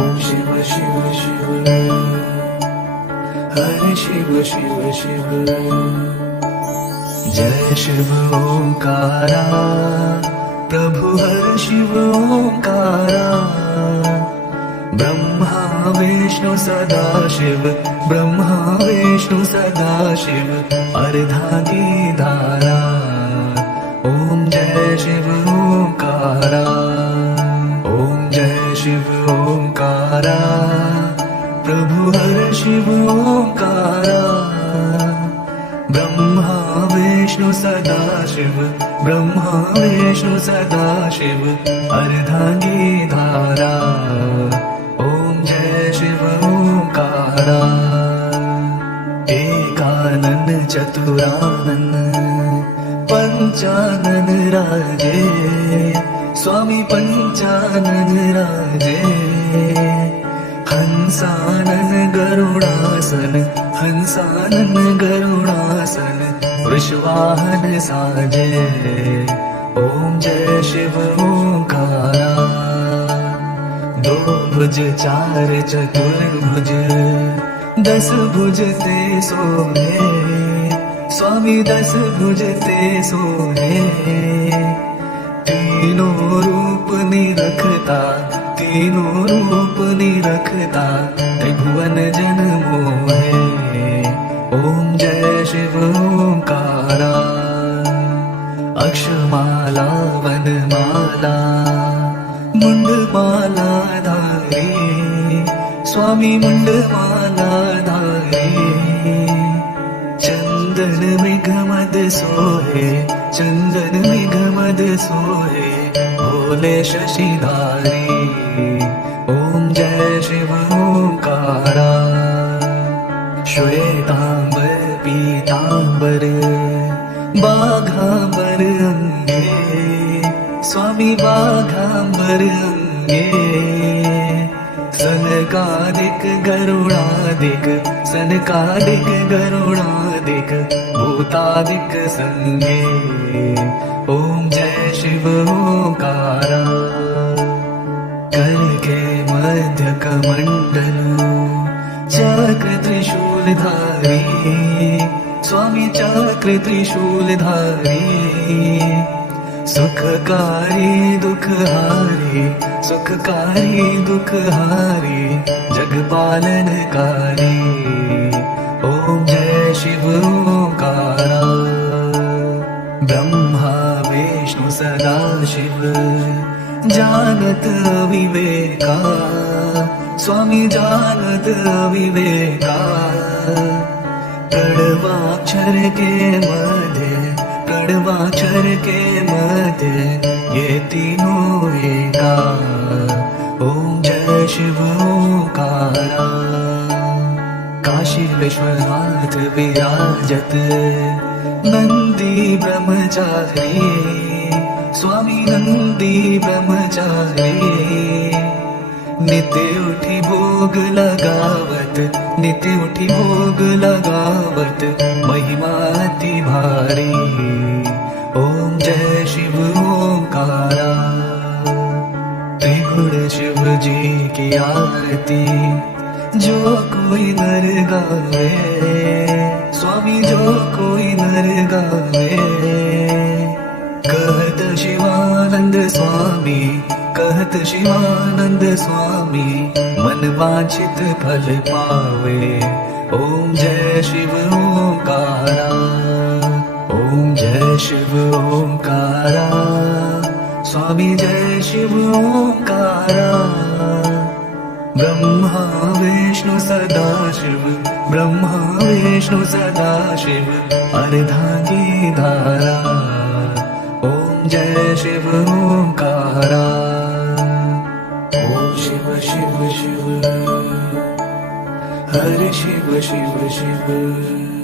ओम शिव शिव शिव हरे शिव शिव शिव जय शिव ओंकारा प्रभु हर शिव ओंकारा ब्रह्मा विष्णु सदा शिव ब्रह्मा विष्णु सदा शिव अर्धांगीधारा ओम जय शिव ओंकारा ओम जय शिव ओंकारा प्रभु हर शिव ओंकारा ब्रह्मा विष्णु सदा शिव ब्रह्मा विष्णु सदा शिव अर्धांगीधारा ओम जय शिव ओंकारा एकानन चतुरानन पंचानन राजे स्वामी पंचानन राजे हंसानन गरुडासन हंसानन गरुडासन वृषवाहन साजे ओम जय शिव ओंकारा दो भुज चार चतुर्भुज दस भुज ते सोहे स्वामी दस भुज ते सोहे तीनों रूप निरखता तीनों रूप निरखता त्रिभुवन जन मोहे ओम जय शिव ओंकारा अक्षमाला वनमाला मुंडमाला धारी स्वामी मुंडमाला धारी चंदन मृगमद सोहे चंदन मृगमद सोहे भोले शशिधारी ओम जय शिव ओंकारा श्वेतांबर पीतांबर बाघांबर अंगे स्वामी बाघांबर अंगे सनकादिक गरुडादिक सनकादिक गरुडादिक भूतादिक संगे ओम जय शिव ओंकारा करके मध्य कमंडल चक्र त्रिशूलधारी स्वामी चक्र त्रिशूलधारी सुखकारी दुखहारी सुखकारी दुखहारी जगपालनकारी ओम जय शिव ओंकारा ब्रह्मा विष्णु सदा शिव जानत विवेका स्वामी जानत विवेका प्रणवाक्षर के मध्य प्रणवाक्षर के मध्य ये तीनों एका ओम जय शिव ओंकारा काशी विश्वनाथ विराजत नंदी ब्रह्मचारी स्वामी नंदी ब्रह्मचारी नित्य उठी भोग लगावत नित्य उठी भोग लगावत महिमा अति भारी ओम जय शिव ओंकारा त्रिगुण शिव जी की आरती जो कोई नर गावे स्वामी जो कोई नर गावे कहत शिवानंद स्वामी कहत शिवानंद स्वामी मन वांछित फल पावे ओम जय शिव ओंकारा ओम जय शिव ओंकारा स्वामी जय शिव ओंकारा ब्रह्मा विष्णु सदा शिव ब्रह्मा विष्णु सदा शिव अर्धांगीधारा ओम जय शिव ओंकारा ओम शिव शिव शिव हरे शिव शिव शिव